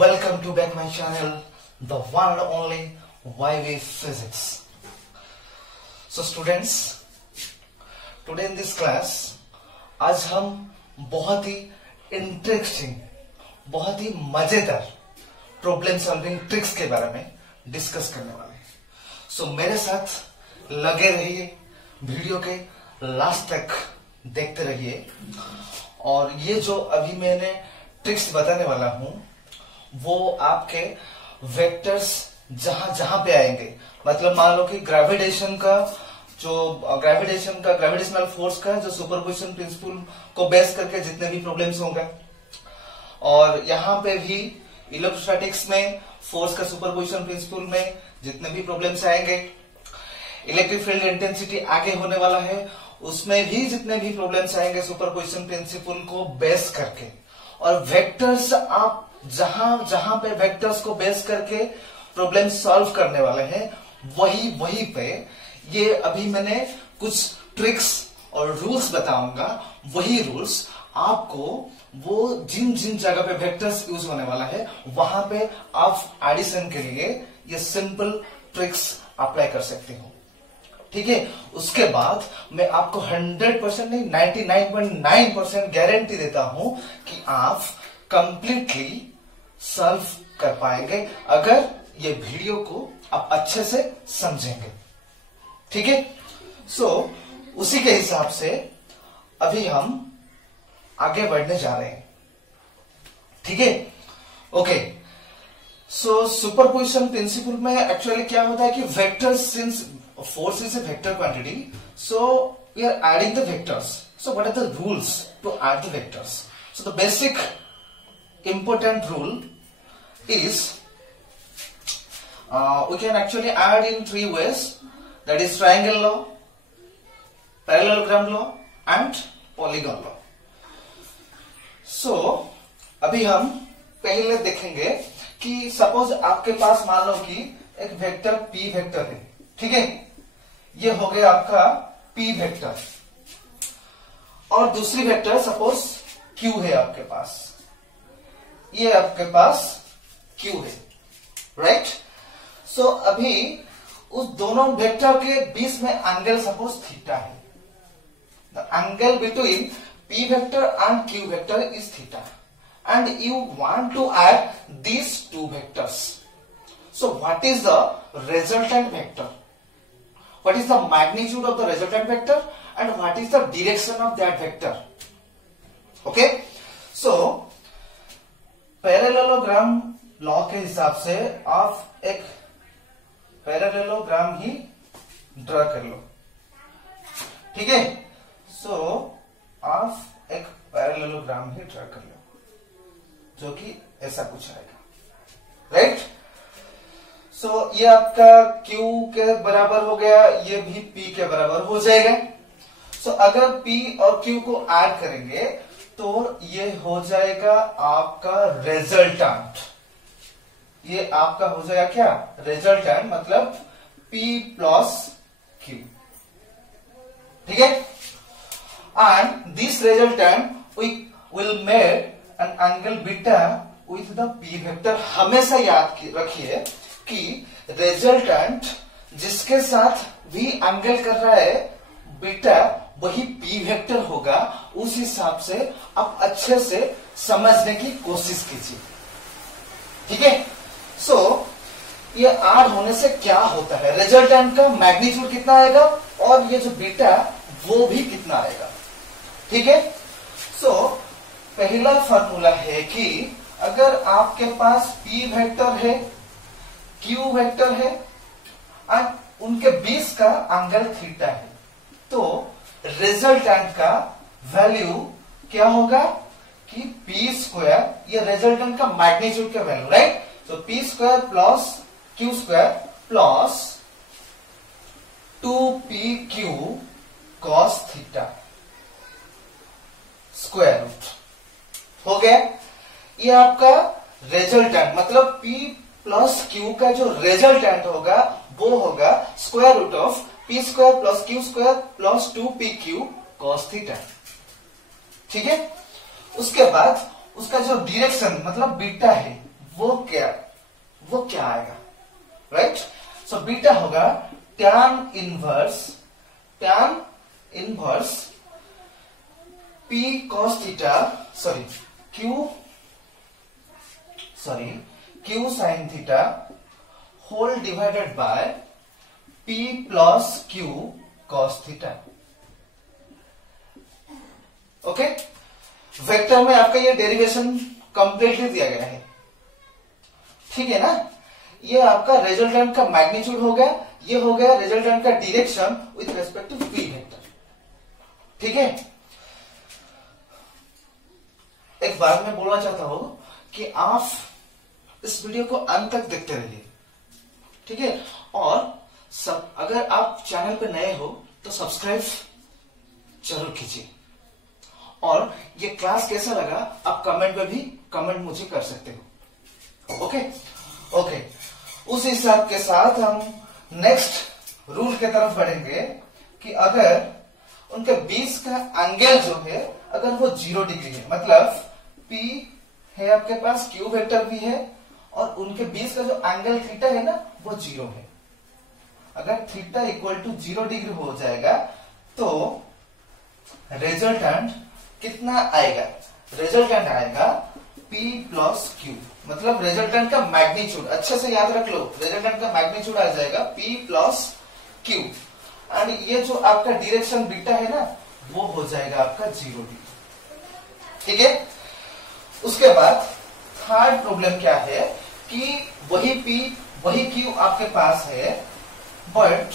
Welcome to back my channel, the one and only YV Physics. So students, today in this class, आज हम बहुत ही interesting, बहुत ही मजेदार problem solving tricks के बारे में डिस्कस करने वाले हैं. सो मेरे साथ लगे रहिए, वीडियो के लास्ट तक देखते रहिए. और ये जो अभी मैंने ट्रिक्स बताने वाला हूं वो आपके वेक्टर्स जहां जहां पे आएंगे, मतलब मान लो कि ग्रेविटेशनल फोर्स का जो सुपरपोजिशन प्रिंसिपल को बेस करके जितने भी प्रॉब्लम्स होंगे, और यहाँ पे भी इलेक्ट्रोस्टैटिक्स में फोर्स का सुपरपोजिशन प्रिंसिपल में जितने भी प्रॉब्लम्स आएंगे, इलेक्ट्रिक फील्ड इंटेंसिटी आगे होने वाला है उसमें भी जितने भी प्रॉब्लम्स आएंगे सुपरपोजिशन प्रिंसिपल को बेस करके. और वेक्टर्स आप जहां पे वेक्टर्स को बेस करके प्रॉब्लम सॉल्व करने वाले हैं वही पे ये अभी मैंने कुछ ट्रिक्स और रूल्स बताऊंगा. वही रूल्स आपको वो जिन जिन जगह पे वेक्टर्स यूज होने वाला है वहां पे आप एडिशन के लिए ये सिंपल ट्रिक्स अप्लाई कर सकते हो. ठीक है, उसके बाद मैं आपको 100% नहीं 99.9% गारंटी देता हूं कि आप कंप्लीटली सॉल्व कर पाएंगे अगर ये वीडियो को आप अच्छे से समझेंगे. ठीक है, सो उसी के हिसाब से अभी हम आगे बढ़ने जा रहे हैं. ठीक है, ओके. सो सुपरपोजिशन प्रिंसिपल में एक्चुअली क्या होता है कि vectors, since force is a vector quantity, so we are adding the vectors. So what are the rules to add the vectors? So the basic important rule is we can actually add in three ways, that is triangle law, parallelogram law and polygon law. So अभी हम पहले देखेंगे कि suppose आपके पास मान लो कि एक vector P vector है. ठीक है, ये हो गया आपका P वेक्टर, और दूसरी वेक्टर सपोज Q है आपके पास, ये आपके पास Q है, राइट. सो अभी उस दोनों वेक्टर के बीच में एंगल सपोज थीटा है. The angle between P vector and Q vector is theta, and you want to add these two vectors. So what is the resultant vector? What is the magnitude of the resultant vector and what is the direction of that vector? Okay, so parallelogram law के हिसाब से आप एक parallelogram ही draw कर लो. ठीक है, सो आप एक पैरेललोग्राम ही ड्रा कर लो जो कि ऐसा कुछ आएगा, राइट. सो ये आपका Q के बराबर हो गया, ये भी P के बराबर हो जाएगा. सो अगर P और Q को ऐड करेंगे तो ये हो जाएगा आपका रिजल्टेंट. ये आपका हो जाएगा क्या? रिजल्टेंट, मतलब P प्लस Q. ठीक है, and this resultant we will make an angle beta with the P vector. हमेशा याद रखिए कि रिजल्टेंट जिसके साथ भी एंगल कर रहा है बीटा वही P वेक्टर होगा. उस हिसाब से आप अच्छे से समझने की कोशिश कीजिए. ठीक है, सो ये ऐड होने से क्या होता है, रिजल्टेंट का मैग्नीट्यूड कितना आएगा और ये जो बीटा वो भी कितना आएगा. ठीक है, सो पहला फॉर्मूला है कि अगर आपके पास P वेक्टर है, Q वेक्टर है और उनके बीच का एंगल थीटा है, तो रिजल्टेंट का वैल्यू क्या होगा कि P स्क्वायर, ये रिजल्टेंट का मैग्नीट्यूड का वैल्यू, राइट. तो P square plus Q square plus 2PQ cos theta square root हो गया. ये आपका रिजल्टेंट, मतलब P प्लस Q का जो रिजल्टेंट होगा वो होगा square root of P square plus Q square plus 2PQ cos theta. ठीक है, उसके बाद उसका जो डायरेक्शन मतलब बीटा है वो क्या आएगा, राइट। सो बीटा होगा tan inverse P cos theta Q sin theta whole divided by P plus Q cos theta. Okay, vector में आपका ये डेरिवेशन कंप्लीटली दिया गया है, ठीक है ना। ये आपका रिजल्टेंट का मैग्नीट्यूड हो गया, ये हो गया रिजल्टेंट का direction with respect to P vector, ठीक है। एक बात मैं बोलना चाहता हूं कि आप इस वीडियो को अंत तक देखते रहिए, ठीक है। और अगर आप चैनल पे नए हो तो सब्सक्राइब जरूर कीजिए, और ये क्लास कैसा लगा आप कमेंट में भी कमेंट मुझे कर सकते हो। ओके, उस हिसाब के साथ हम नेक्स्ट रूल की तरफ बढ़ेंगे कि अगर उनके बीच का एंगल जो है अगर वो 0 डिग्री है, मतलब P है आपके पास, Q वेक्टर भी है, और उनके बीच का जो एंगल थीटा है ना वो 0 है। अगर थीटा इक्वल टू 0 डिग्री हो जाएगा तो रिजल्टेंट कितना आएगा, रिजल्टेंट आएगा P प्लस Q, मतलब रिजल्टेंट का मैग्नीट्यूड, अच्छे से याद रख लो, रिजल्टेंट का मैग्नीट्यूड आ जाएगा P प्लस Q, एंड ये जो आपका डायरेक्शन बीटा है ना वो हो जाएगा आपका 0 डिग्री, ठीक है। उसके बाद थर्ड प्रॉब्लम क्या है कि वही P वही Q आपके पास है, बट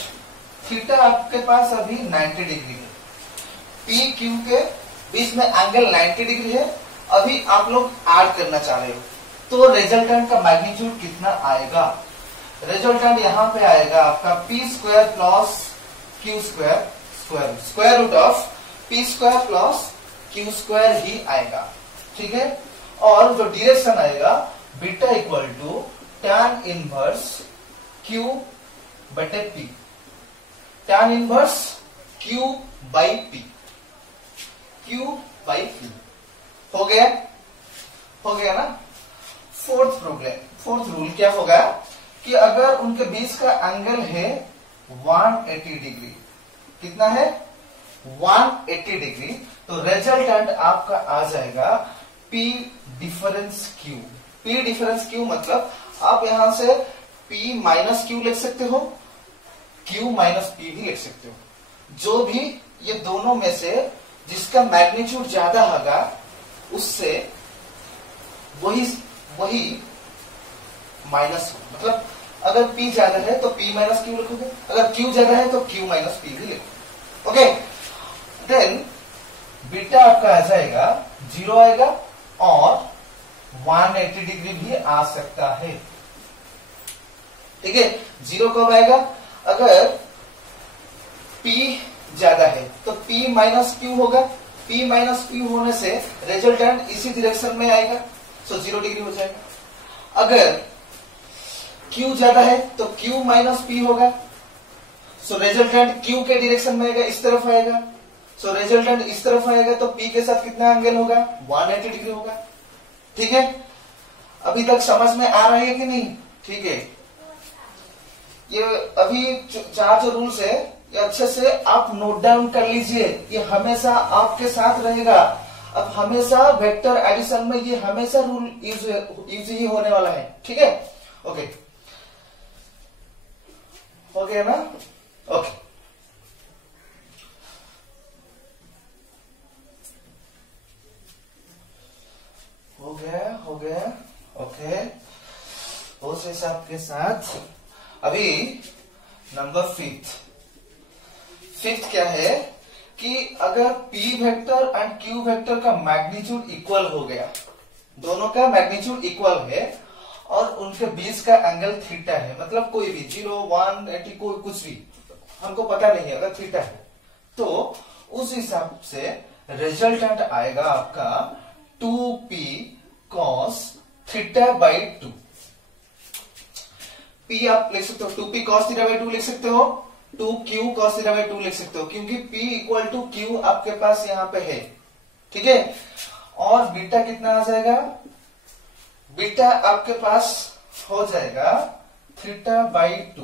थीटा आपके पास अभी 90 डिग्री है। P Q के बीच में एंगल 90 डिग्री है, अभी आप लोग ऐड करना चाह रहे हो, तो रिजल्टेंट का मैग्नीट्यूड कितना आएगा। रिजल्टेंट यहां पे आएगा आपका P square plus Q square, square root of P square plus Q square ही आएगा, ठीक है। और जो डायरेक्शन आएगा beta equal to tan inverse Q बटे P, tan inverse Q by P, Q by P हो गया ना। फोर्थ रूल क्या होगा कि अगर उनके बीच का एंगल है 180 डिग्री, कितना है 180 डिग्री, तो रिजल्टेंट आपका आ जाएगा P difference Q। P difference Q मतलब आप यहां से P माइनस Q लिख सकते हो, Q माइनस P भी लिख सकते हो, जो भी ये दोनों में से जिसका मैग्नीट्यूड ज्यादा होगा उससे वही माइनस हो, मतलब अगर P ज्यादा है तो P माइनस Q लिखोगे, अगर Q ज्यादा है तो Q माइनस P भी लिखोगे। ओके, देन बीटा आपका आ जाएगा 0 आएगा, और 180 डिग्री भी आ सकता है, ठीक है। 0 कब आएगा, अगर P ज्यादा है तो P माइनस Q होगा, P माइनस Q होने से रिजल्टेंट इसी डायरेक्शन में आएगा, सो 0 डिग्री हो जाएगा। अगर Q ज्यादा है तो Q माइनस P होगा, सो रिजल्टेंट Q के डायरेक्शन में आएगा, इस तरफ आएगा, सो रिजल्टेंट इस तरफ आएगा, तो P के साथ कितना एंगल होगा 180 डिग्री होगा, ठीक है। अभी तक समझ में आ रहा है कि नहीं, ठीक है। ये अभी 4 जो रूल्स है ये अच्छे से आप नोट डाउन कर लीजिए, ये हमेशा आपके साथ रहेगा। अब हमेशा वेक्टर एडिशन में ये हमेशा रूल यूज ही होने वाला है, ठीक है। ओके, हो गया ना। ओके, हो गया। ओके, उस हिसाब के साथ अभी नंबर फिफ्थ क्या है कि अगर P vector and Q vector का मैग्नीट्यूड इक्वल हो गया, दोनों का मैग्नीट्यूड इक्वल है और उनके बीच का एंगल थीटा है, मतलब कोई भी 0, 180 कोई कुछ भी हमको पता नहीं है, अगर थीटा है तो उस हिसाब से रिजल्टेंट आएगा आपका 2P cos theta by 2। P आप लिख सकते हो 2P cos थीटा बाई 2 लिख सकते हो, 2Q cos थीटा बाई 2 लिख सकते हो, क्योंकि P इक्वल टू Q आपके पास यहां पे है, ठीक है। और बीटा कितना आ जाएगा बीटा आपके पास हो जाएगा theta by two,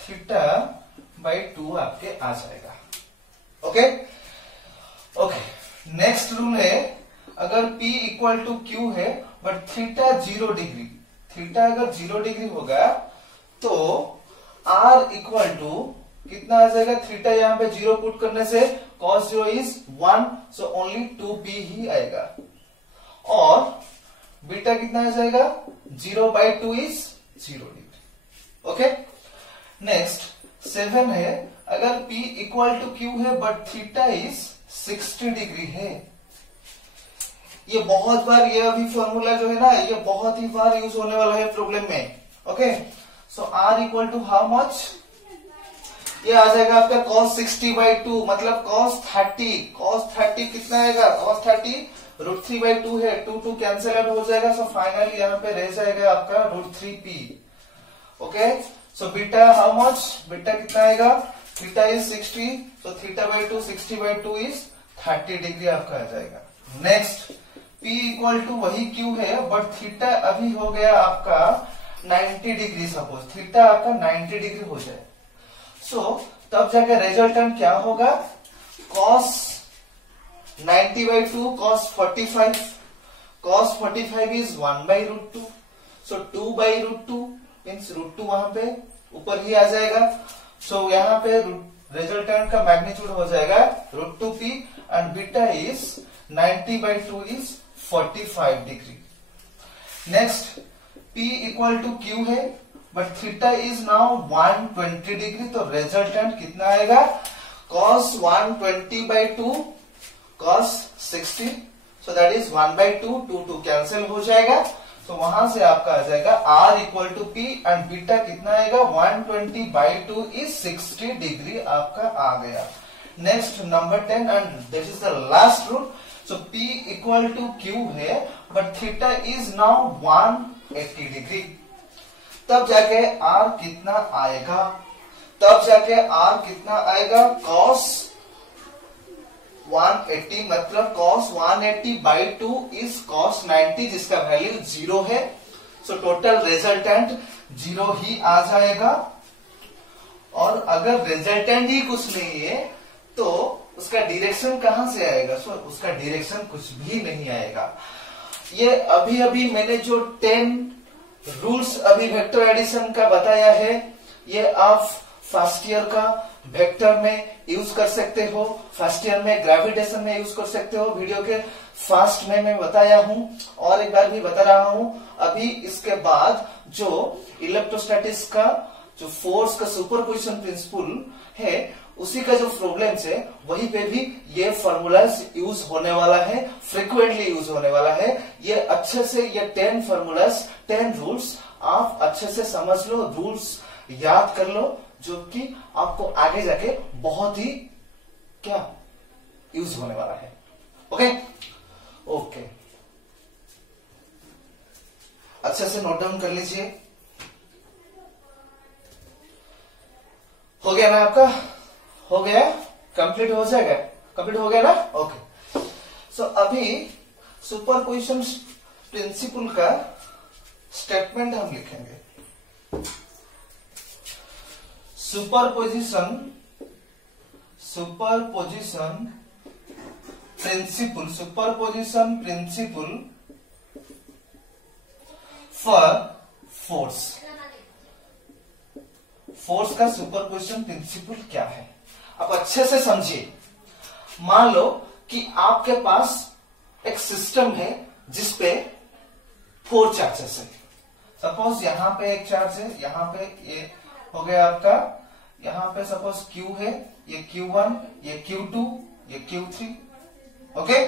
theta by two आपके आ जाएगा। ओके ओके, नेक्स्ट रूल है, अगर P इक्वल टू क्यू है बट थीटा 0 डिग्री, थीटा अगर 0 डिग्री होगा तो R इक्वल टू कितना आ जाएगा, थीटा यहां पे 0 पुट करने से cos 0 is 1, so only 2P ही आएगा, और बीटा कितना आ जाएगा, 0/2 इज 0 डिग्री। ओके, नेक्स्ट 7 है, अगर P इक्वल टू क्यू है बट थीटा इज 60 डिग्री है। ये बहुत बार, ये अभी फॉर्मूला जो है ना, ये बहुत ही बार यूज होने वाला है प्रॉब्लम में। Okay, so R equal to how much, ये आ जाएगा आपका cos 60/2, मतलब cos 30 कितना आएगा, cos 30 √3/2 है, 2 कैंसिल आउट हो जाएगा, सो फाइनली यहाँ पे रह जाएगा आपका √3p। Okay, so beta how much, beta कितना आएगा, थीटा इज 60, तो थीटा/2 60/2 इज 30 डिग्री आपका आ जाएगा। नेक्स्ट P इक्वल टू वही Q है बट थीटा अभी हो गया आपका 90 डिग्री, सपोज थीटा आपका 90 डिग्री हो जाए, सो तब जाके रिजल्टेंट क्या होगा, cos 90/2 cos 45, cos 45 is 1/√2, so 2/√2 means √2 वहां पे ऊपर ही आ जाएगा, सो यहाँ पे रिजल्टेंट का मैग्नीट्यूड हो जाएगा √2p and beta is 90/2 is 45 degree. Next P equal to Q है but theta is now 120 degree, तो रिजल्टेंट कितना आएगा, cos 120/2 cos 60, सो दैट इज 1/2, 2 कैंसिल हो जाएगा, तो वहां से आपका आ जाएगा R equal to P and beta कितना आएगा, 120/2 इज 60 डिग्री आपका आ गया। Next number 10 and this is the last rule, so P equal to Q है but theta is now 180 degree, तब जाके R कितना आएगा, तब जाके R कितना आएगा, cos 180, मतलब cos 180/2 इज cos 90, जिसका वैल्यू 0 है, सो टोटल रिजल्टेंट 0 ही आ जाएगा, और अगर रिजल्टेंट ही कुछ नहीं है तो उसका डायरेक्शन कहां से आएगा, सो उसका डायरेक्शन कुछ भी नहीं आएगा। ये अभी अभी मैंने जो 10 रूल्स अभी वेक्टर एडिशन का बताया है, ये आप फर्स्ट ईयर का वेक्टर में यूज कर सकते हो, फर्स्ट ईयर में ग्रेविटेशन में यूज कर सकते हो, वीडियो के फास्ट में मैं बताया हूं, और एक बार भी बता रहा हूं। अभी इसके बाद जो इलेक्ट्रोस्टैटिक्स का जो फोर्स का सुपरपोजिशन प्रिंसिपल है, उसी का जो प्रॉब्लम्स है, वहीं पे भी ये फॉर्मूलाज यूज होने वाला है, फ्रीक्वेंटली यूज होने वाला है। ये अच्छे से, ये 10 फॉर्मूलाज, 10 रूल्स आप अच्छे से समझ लो, रूल्स याद कर लो, जो कि आपको आगे जाके बहुत ही क्या यूज होने वाला है। ओके ओके, अच्छे से नोट डाउन कर लीजिए। हो गया ना आपका, हो गया, कंप्लीट हो जाएगा, कंप्लीट हो गया ना। ओके, सो अभी सुपरपोजिशन प्रिंसिपल का स्टेटमेंट हम लिखेंगे। सुपरपोजिशन प्रिंसिपल फॉर फोर्स का सुपरपोजिशन प्रिंसिपल क्या है, आप अच्छे से समझिए। मान लो कि आपके पास एक सिस्टम है जिसपे 4 चार्जेस है, सपोज यहां पे एक चार्ज है, यहां पे ये हो गया आपका, यहां पे सपोज Q है, ये Q1, ये Q2, ये Q3। ओके,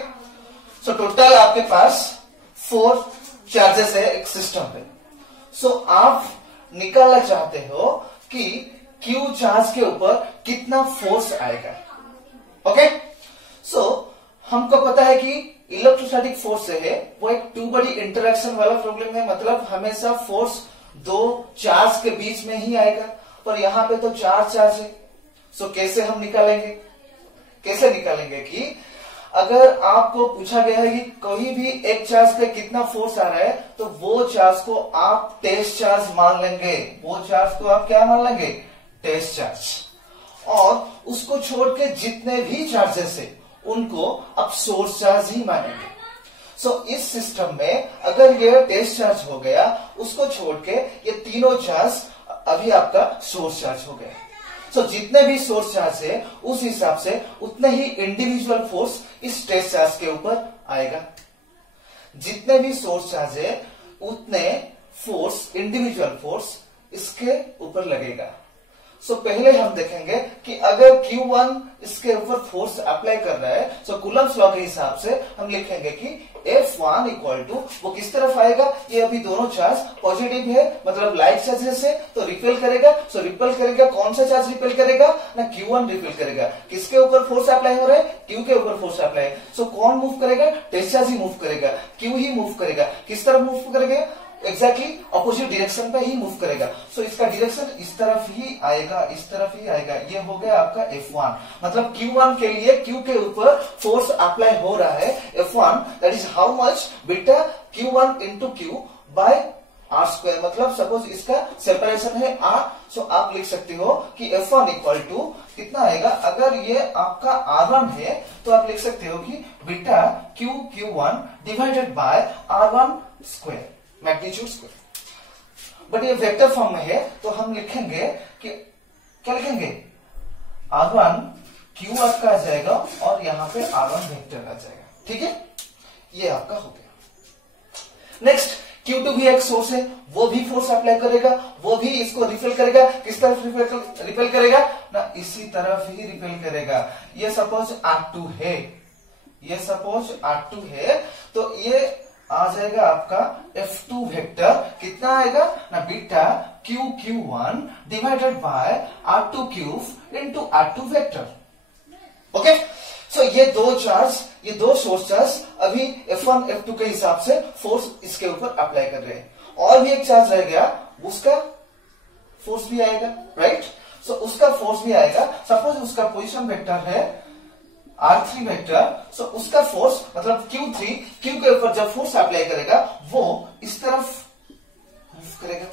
सो टोटल आपके पास 4 चार्जेस है एक सिस्टम पे। सो आप निकालना चाहते हो कि Q चार्ज के ऊपर कितना फोर्स आएगा। ओके, सो हमको पता है कि इलेक्ट्रोस्टैटिक फोर्स है वो एक 2 बॉडी इंटरेक्शन वाला प्रॉब्लम है, मतलब हमेशा फोर्स 2 चार्ज के बीच में ही आएगा, पर यहां पे तो 4 चार्ज है। सो कैसे हम निकालेंगे, कैसे निकालेंगे कि अगर आपको पूछा गया है कि कोई भी एक चार्ज पे कितना फोर्स आ रहा है, तो वो चार्ज को आप टेस्ट चार्ज मान लेंगे। वो चार्ज को आप क्या मान लेंगे? Test charge. और उसको छोड़ के जितने भी चार्जेस है उनको आप सोर्स चार्ज ही मानेंगे। इस सिस्टम में अगर ये टेस्ट चार्ज हो गया, उसको छोड़ के ये तीनों चार्ज अभी आपका सोर्स चार्ज हो गया। जितने भी सोर्स चार्ज है उस हिसाब से उतने ही इंडिविजुअल फोर्स इस टेस्ट चार्ज के ऊपर आएगा। जितने भी सोर्स चार्ज है उतने फोर्स, इंडिविजुअल फोर्स इसके ऊपर लगेगा। पहले हम देखेंगे कि अगर Q1 इसके ऊपर फोर्स अप्लाई कर रहा है, कूलम्ब्स लॉ के हिसाब से हम लिखेंगे कि F1 इक्वल टू वो किस तरफ आएगा? ये अभी दोनों चार्ज पॉजिटिव है, मतलब लाइट चार्जेस है, तो रिपेल करेगा। रिपेल करेगा, कौन सा चार्ज रिपेल करेगा? ना Q1 रिपेल करेगा। किसके ऊपर फोर्स अप्लाई हो रहा है? Q के ऊपर फोर्स अप्लाई। कौन मूव करेगा? टेस्ट चार्ज ही मूव करेगा, Q ही मूव करेगा। किस तरफ मूव करेगा? एग्जैक्टली ऑपोजिट डायरेक्शन पे ही मूव करेगा। इसका डायरेक्शन इस तरफ ही आएगा, इस तरफ ही आएगा। ये हो गया आपका F1। मतलब Q1 के लिए Q के ऊपर फोर्स अप्लाई हो रहा है F1, that is how much beta Q1 into Q by R square. मतलब सपोज इसका सेपरेशन है R, आप लिख सकते हो कि F1 इक्वल टू कितना आएगा? अगर ये आपका R1 है तो आप लिख सकते हो कि beta Q1 divided by R1 square, magnitude square. But ये वेक्टर फॉर्म में है तो हम लिखेंगे कि क्या लिखेंगे? R1 Q आपका आ जाएगा और यहां पे R1 वेक्टर आ जाएगा। ठीक है, ये आपका हो गया। नेक्स्ट Q2 भी एक सोर्स है, वो भी फोर्स अप्लाई करेगा, वो भी इसको रिपेल करेगा। किस तरफ रिपेल करेगा? ना इसी तरफ ही रिपेल करेगा। ये सपोज R2 है, ये सपोज R2 है, तो ये आ जाएगा आपका F2 वेक्टर। कितना आएगा? ना beta Q1 divided by R2 cube into R2 vector. Okay, ये दो चार्ज, ये दो सोर्स चार्ज अभी F1 F2 के हिसाब से फोर्स इसके ऊपर अप्लाई कर रहे हैं। और भी एक चार्ज रह गया, उसका फोर्स भी आएगा, राइट? उसका फोर्स भी आएगा। सपोज उसका पोजीशन वेक्टर है R3 वेक्टर, उसका फोर्स मतलब Q3, Q के ऊपर जब फोर्स अप्लाई करेगा वो इस तरफ मूव करेगा।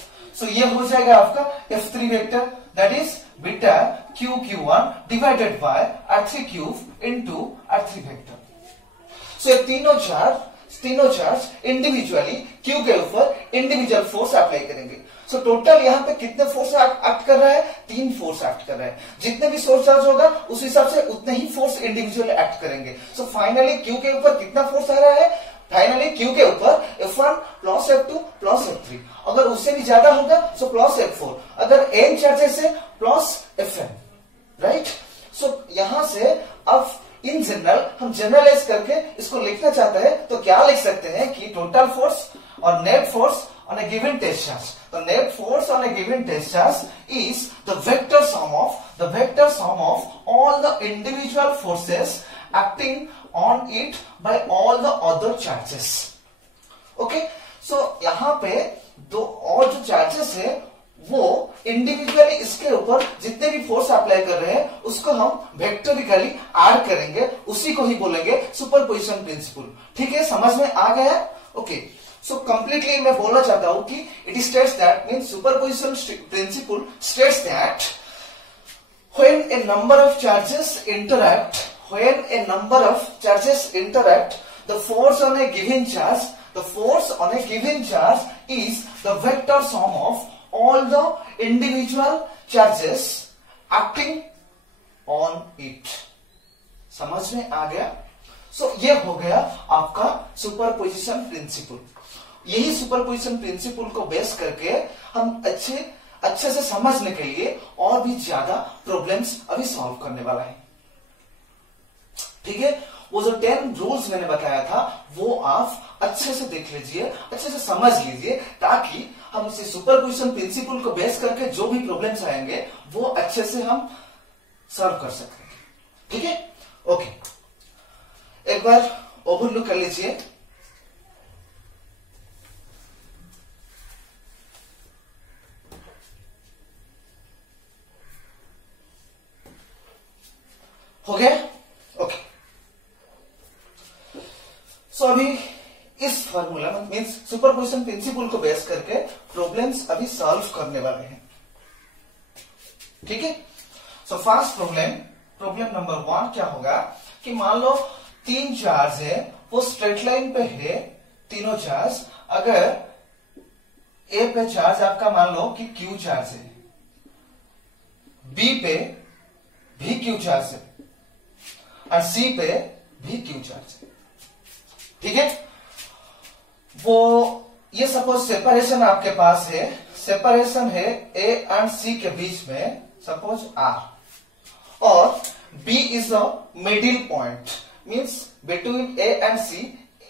ये हो जाएगा आपका F3 vector, that is beta Q1 divided by R3 cube into R3 vector. ये तीनों चार्ज इंडिविजुअली Q के ऊपर इंडिविजुअल फोर्स अप्लाई करेंगे। टोटल यहाँ पे कितने फोर्स एक्ट कर रहा है? 3 फोर्स एक्ट कर रहा है। जितने भी सोर्स चार्ज होगा उस हिसाब से उतने ही फोर्स इंडिविजुअल एक्ट करेंगे। फाइनली Q के ऊपर कितना फोर्स आ रहा है? फाइनली Q के ऊपर F1 plus F2 plus F3। अगर उससे भी ज्यादा होगा तो प्लस F4। अगर n चार्जेस है प्लस Fn, राइट? यहां से अब इन जनरल हम जनरलाइज करके इसको लिखना चाहते हैं तो क्या लिख सकते हैं कि टोटल फोर्स और net force on a given test charge. The net force on a given test charge is the vector sum of all the individual forces acting on it by all the other charges. Okay? यहाँ पे दो और जो charges है वो individually इसके ऊपर जितने भी फोर्स अप्लाई कर रहे हैं उसको हम वेक्टोरिकली ऐड करेंगे, उसी को ही बोलेंगे सुपरपोजिशन प्रिंसिपल। ठीक है, समझ में आ गया? ओके, कंप्लीटली मैं बोलना चाहता हूं कि it states that mean superposition principle states that when a number of charges interact, the force on a given charge is the vector sum of all the individual charges acting on it. समझ में आ गया? ये हो गया आपका superposition principle. यही superposition principle को base करके हम अच्छे से समझने के लिए और भी ज्यादा प्रॉब्लम्स अभी सॉल्व करने वाला है। ठीक है, वो जो 10 रूल्स मैंने बताया था वो आप अच्छे से देख लीजिए, अच्छे से समझ लीजिए, ताकि हम इसे सुपरपोजिशन प्रिंसिपल को बेस करके जो भी प्रॉब्लम्स आएंगे वो अच्छे से हम सॉल्व कर सकते हैं। ठीक है, ओके, एक बार ओवरलुक कर लीजिए। हो गया? Okay, formula means superposition principle को बेस करके प्रॉब्लम्स अभी सॉल्व करने वाले हैं। ठीक है, सो फर्स्ट प्रॉब्लम नंबर 1 क्या होगा कि मान लो 3 चार्ज है, वो स्ट्रेट लाइन पे है तीनों चार्ज। अगर ए पे चार्ज आपका मान लो कि क्यू चार्ज है, बी पे भी क्यू चार्ज है और सी पे भी क्यू चार्ज है। ठीक है, वो ये सपोज सेपरेशन आपके पास है, सेपरेशन है ए एंड सी के बीच में सपोज आर, और B is the middle point means between A and C,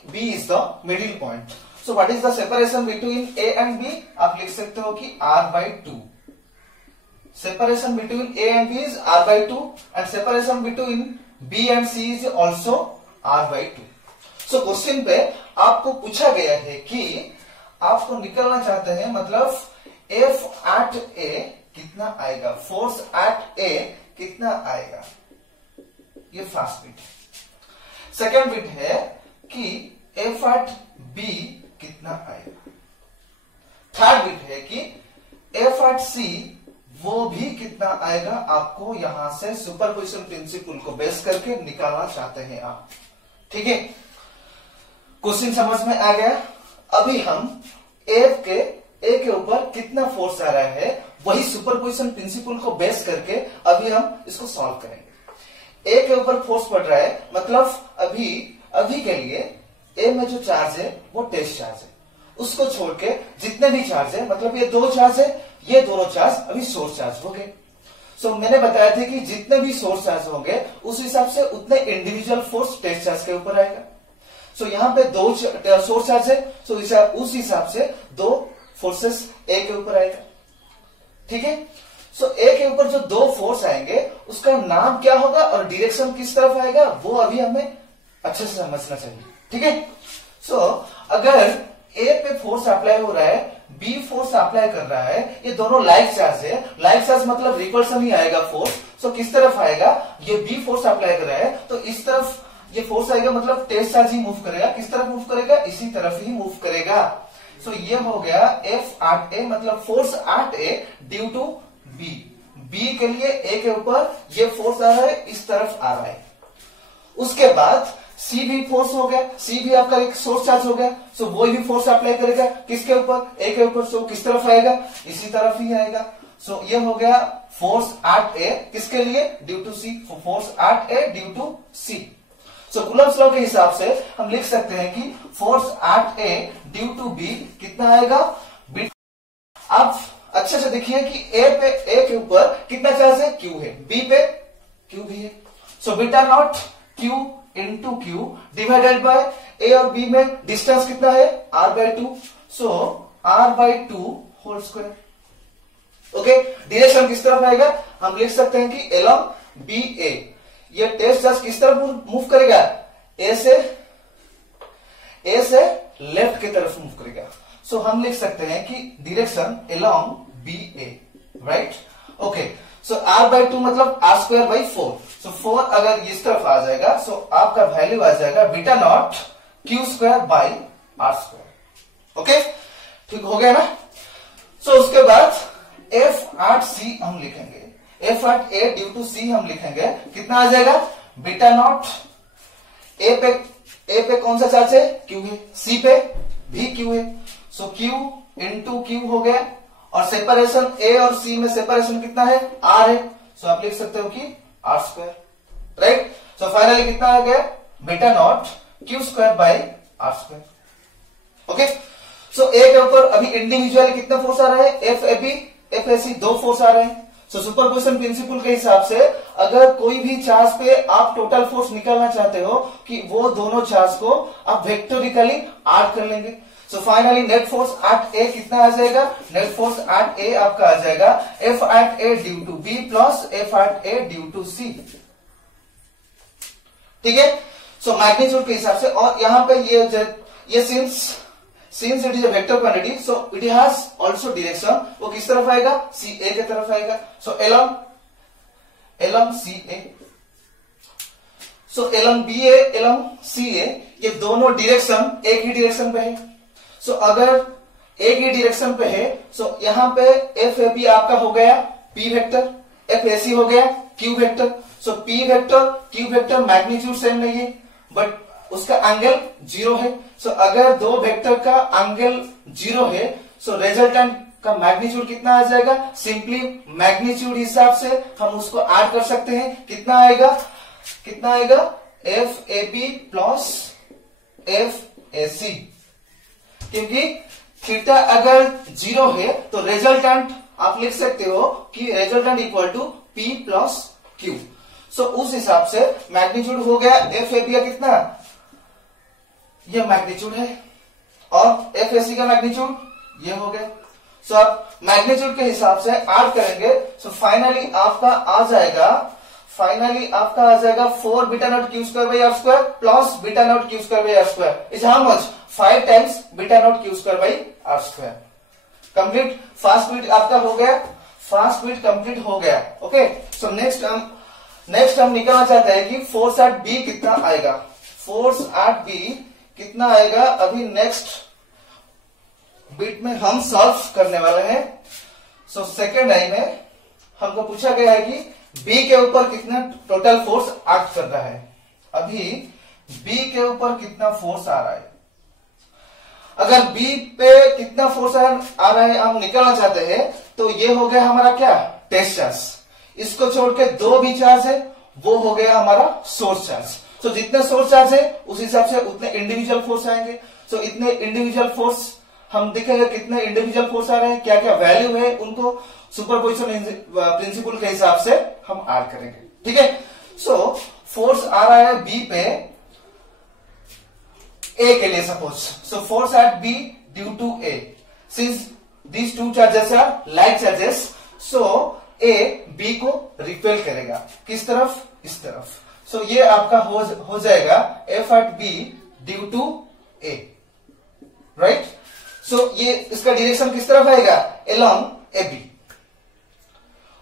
B is the middle point. So what is the separation between A and B? आप लिख सकते हो कि r/2। Separation between A and B is r/2 and separation between B and C is also r/2। So question पे आपको पूछा गया है कि आपको निकलना चाहते हैं मतलब एफ एट ए कितना आएगा, फोर्स एट ए कितना आएगा, ये फर्स्ट बिट है। सेकेंड बिट है कि एफ एट बी कितना आएगा। थर्ड बिट है कि एफ एट सी वो भी कितना आएगा, आपको यहां से सुपरपोजिशन प्रिंसिपल को बेस करके निकालना चाहते हैं आप। ठीक है, क्वेश्चन समझ में आ गया। अभी हम ए के ऊपर कितना फोर्स आ रहा है वही सुपरपोजिशन प्रिंसिपल को बेस करके अभी हम इसको सॉल्व करेंगे। ए के ऊपर फोर्स पड़ रहा है मतलब अभी के लिए ए में जो चार्ज है वो टेस्ट चार्ज है, उसको छोड़ के जितने भी चार्ज है मतलब ये 2 चार्ज है, ये दोनों चार्ज अभी सोर्स चार्ज हो गए। सो मैंने बताया था कि जितने भी सोर्स चार्ज होंगे उस हिसाब से उतने इंडिविजुअल फोर्स टेस्ट चार्ज के ऊपर आएगा। सो यहाँ पे 2 सोर्स चार्ज है, सो उस हिसाब से 2 फोर्सेस ए के ऊपर आएगा। ठीक है, सो ए के ऊपर जो 2 फोर्स आएंगे उसका नाम क्या होगा और डायरेक्शन किस तरफ आएगा वो अभी हमें अच्छे से समझना चाहिए। ठीक है, सो अगर ए पे फोर्स अप्लाई हो रहा है, बी फोर्स अप्लाई कर रहा है, ये दोनों लाइक चार्ज है, लाइक चार्ज मतलब रिपल्सन ही आएगा फोर्स। सो किस तरफ आएगा, ये बी फोर्स अप्लाई कर रहा है तो इस तरफ ये फोर्स आएगा मतलब टेस्ट चार्ज ही मूव करेगा। किस तरफ मूव करेगा, इसी तरफ ही मूव करेगा। सो ये हो गया एफ एट ए मतलब force at A due to B. B के लिए ए के ऊपर ये फोर्स आ रहा है, इस तरफ आ रहा है। उसके बाद सी भी फोर्स हो गया, सी भी आपका एक सोर्स चार्ज हो गया। सो वो भी फोर्स अप्लाई करेगा किसके ऊपर, ए के ऊपर। सो किस तरफ आएगा, इसी तरफ ही आएगा। सो ये हो गया फोर्स एट ए किसके लिए, due to C, force at A due to C. So Coulomb's law के हिसाब से हम लिख सकते हैं कि force at A due to B कितना आएगा। अब अच्छे से देखिए कि ए के ऊपर कितना चार्ज है, क्यू है, बी पे क्यू भी है। So beta naught Q into Q divided by A और बी में डिस्टेंस कितना है, r/2। So r/2 whole square. Okay, direction किस तरफ आएगा, हम लिख सकते हैं कि एलॉन्ग बी ए। ये टेस्ट चार्ज किस तरफ मूव करेगा, ए से लेफ्ट की तरफ मूव करेगा। सो हम लिख सकते हैं कि डायरेक्शन एलॉन्ग बी ए, राइट। ओके, सो r/2 मतलब r²/4। सो 4 अगर इस तरफ आ जाएगा सो आपका वैल्यू आ जाएगा बीटा नॉट q²/r²। ओके, ठीक हो गया ना। सो उसके बाद एफ एट सी हम लिखेंगे, F at A due to C हम लिखेंगे, कितना आ जाएगा बीटा नॉट। ए पे कौन सा चार्ज है, क्यू है, सी पे भी क्यू है। सो क्यू इंटू क्यू हो गया, और सेपरेशन ए और सी में सेपरेशन कितना है, आर है। सो आप लिख सकते हो कि r², राइट। सो फाइनली कितना आ गया, beta naught q²/r²। Okay, so A के ऊपर अभी इंडिविजुअली कितना फोर्स आ रहा है, F A B F A C 2 force आ रहे हैं। सो सुपरपोजिशन प्रिंसिपल के हिसाब से अगर कोई भी चार्ज पे आप टोटल फोर्स निकालना चाहते हो कि वो दोनों चार्ज को आप वेक्टोरिकली ऐड कर लेंगे। So finally net force at A कितना आ जाएगा, नेट फोर्स एट ए आपका आ जाएगा F at A due to B plus F at A due to C. ठीक है, सो मैग्नीट्यूड के हिसाब से। और यहां पे ये since it is a vector quantity so it has also direction, वो किस तरफ आएगा, सी ए के तरफ आएगा। सो along सी ए। सो एलॉन्ग बी ए एलॉन्ग सी ए, ये दोनों डायरेक्शन एक ही डायरेक्शन पे है। सो अगर एक ही डायरेक्शन पे है, सो यहां पे एफ ए बी आपका हो गया P vector, F A C हो गया Q vector. So P vector Q vector magnitude same नहीं है, बट उसका एंगल 0 है। सो अगर दो वेक्टर का एंगल 0 है, सो रिजल्टेंट का मैग्नीट्यूड कितना आ जाएगा? सिंपली मैग्नीट्यूड हिसाब से हम उसको ऐड कर सकते हैं। कितना आएगा? F A B plus F A C, क्योंकि थीटा अगर 0 है तो रिजल्टेंट आप लिख सकते हो कि resultant equal to P plus Q. So उस हिसाब से मैग्नीट्यूड हो गया एफ ए बी का कितना, ये मैग्नीट्यूड है, और एफ ए सी का मैग्नीट्यूड ये हो गया। सो आप मैग्नीट्यूड के हिसाब से ऐड करेंगे, सो फाइनली आपका आ जाएगा 4 beta naught Q square by are square plus beta naught Q square by are square is how much? 5 times beta naught Q square by are square. Complete fast beat आपका हो गया, fast beat complete हो गया। Okay, so next हम निकालना चाहते हैं कि फोर्स एट बी कितना आएगा। फोर्स एट बी कितना आएगा अभी नेक्स्ट बीट में हम सॉल्व करने वाले हैं। सो सेकेंड लाइन में हमको पूछा गया है कि बी के ऊपर कितना टोटल फोर्स एक्ट कर रहा है। अभी बी के ऊपर कितना फोर्स आ रहा है, अगर बी पे कितना फोर्स आ रहा है हम निकालना चाहते हैं, तो ये हो गया हमारा क्या? Test charge. इसको छोड़ के दो भी चार्ज है, वो हो गया हमारा सोर्स चार्ज। तो जितने सोर्स चार्ज है उस हिसाब से उतने इंडिविजुअल फोर्स आएंगे। सो इतने इंडिविजुअल फोर्स हम दिखेंगे, कितने इंडिविजुअल फोर्स आ रहे हैं, क्या क्या वैल्यू है, उनको सुपरपोजिशन प्रिंसिपल के हिसाब से हम ऐड करेंगे। ठीक है, सो फोर्स आ रहा है बी पे ए के लिए suppose. So force at B due to A, since these two charges are like charges, so A B को रिपेल करेगा। किस तरफ? इस तरफ। सो ये आपका हो जाएगा F at B due to A, right. So ये इसका डायरेक्शन किस तरफ आएगा? Along A B.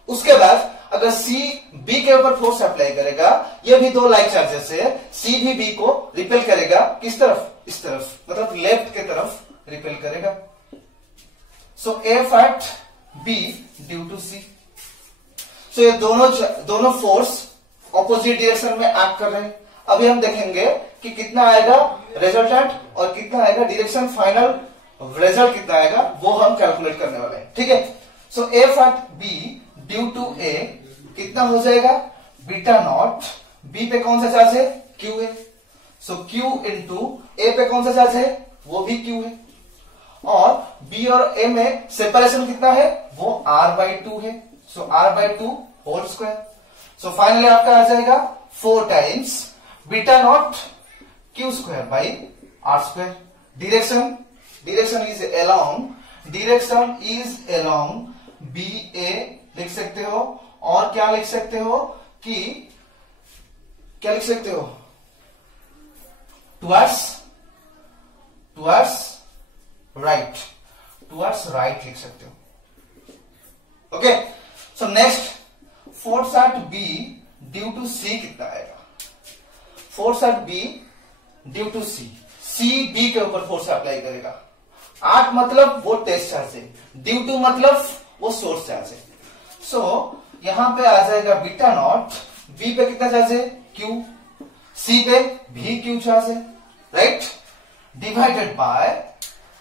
उसके बाद अगर सी बी के ऊपर फोर्स अप्लाई करेगा, ये भी दो लाइक चार्जेस है, सी भी बी को रिपेल करेगा। किस तरफ? इस तरफ, मतलब लेफ्ट के तरफ रिपेल करेगा। So F at B due to C. So ये दोनों फोर्स ऑपोजिट डायरेक्शन में एक्ट कर रहे हैं। अभी हम देखेंगे कि कितना आएगा रिजल्टेंट और कितना आएगा डायरेक्शन, फाइनल रिजल्ट कितना आएगा वो हम कैलकुलेट करने वाले हैं। ठीक है, so F at B due to A कितना हो जाएगा? बीटा नॉट, बी पे कौन सा चार्ज है? क्यू है। सो क्यू इंटू ए पे कौन सा चार्ज है? वो भी क्यू है। और बी और ए में सेपरेशन कितना है? वो आर बाई 2 है। So are by 2 whole square. So finally आपका आ जाएगा 4 times beta naught Q square by are square. Direction is along b a लिख सकते हो, और क्या लिख सकते हो कि क्या लिख सकते हो? टुवर्ड्स राइट लिख सकते हो। Okay, so next force at B due to c कितना आएगा? Force at B due to c, c b के ऊपर फोर्स अप्लाई करेगा। 8 मतलब वो टेस्ट चार्ज है, ड्यू टू मतलब वो सोर्स चार्ज है। सो यहां पे आ जाएगा बीटा नॉट, बी पे कितना चार्ज है? क्यू, सी पे भी क्यू चार्ज है, राइट, डिवाइडेड बाय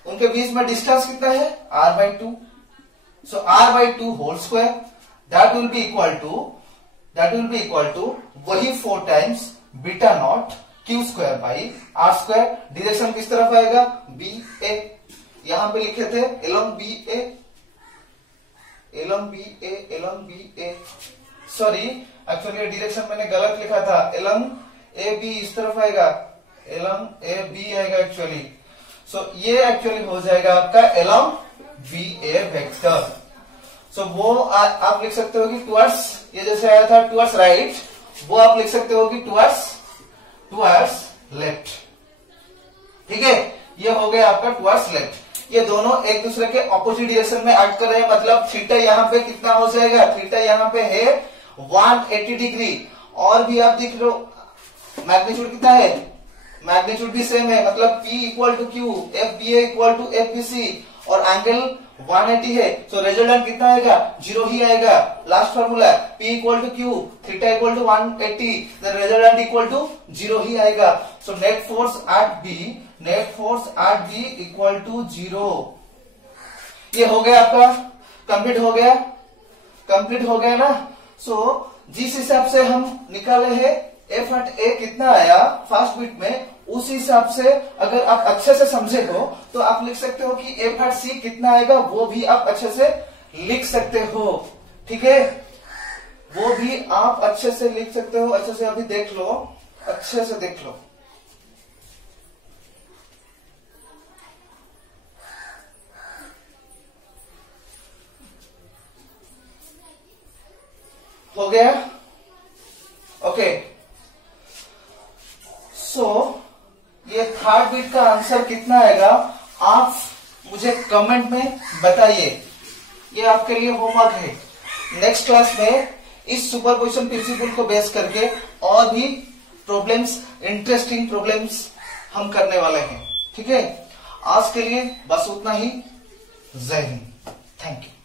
उनके बीच में डिस्टेंस कितना है? R by 2। So are by 2 whole square, that will be equal to वही 4 times beta naught Q square by are square. Direction किस तरफ आएगा? B A. यहां पे लिखे थे along B A, sorry actually direction मैंने गलत लिखा था। एलोंग ए बी इस तरफ आएगा, एलोंग ए बी आएगा एक्चुअली। सो ये एक्चुअली हो जाएगा आपका एलोंग बी ए वेक्टर। सो वो आप लिख सकते हो कि टुवर्ड्स, ये जैसे आया था टुवर्ड्स राइट, वो आप लिख सकते हो कि टुवर्ड्स लेफ्ट। ठीक है, ये हो गया आपका टुवर्ड्स लेफ्ट। ये दोनों एक दूसरे के ऑपोजिट डायरेक्शन में एक्ट कर रहे हैं, मतलब थीटा यहाँ पे कितना हो जाएगा? थीटा यहाँ पे है 180 डिग्री। और भी आप देख लो मैग्नीट्यूड कितना है, मैग्नीट्यूड भी सेम है, मतलब P equal to Q, F B A equal to F B C, और एंगल 180 है, तो रिजल्टेंट कितना आएगा, 0 ही आएगा। Last formula P equal to Q, theta equal to 180, the resultant equal to 0 ही आएगा। So net force at B equal to 0। ये हो गया आपका, कंप्लीट हो गया ना। सो जिस हिसाब से हम निकाले हैं एफ एट ए कितना आया फर्स्ट बीट में, उस हिसाब से अगर आप अच्छे से समझे हो तो आप लिख सकते हो कि एफ एट सी कितना आएगा, वो भी आप अच्छे से लिख सकते हो। ठीक है, वो भी आप अच्छे से लिख सकते हो। अच्छे से अभी देख लो, अच्छे से देख लो। हो गया, ओके। सो ये थर्ड बीट का आंसर कितना आएगा, आप मुझे कमेंट में बताइए। ये आपके लिए होमवर्क है। नेक्स्ट क्लास में इस सुपरपोजिशन प्रिंसिपल को बेस करके और भी प्रॉब्लम्स, इंटरेस्टिंग प्रॉब्लम्स हम करने वाले हैं। ठीक है, आज के लिए बस उतना ही। जय हिंद, थैंक यू।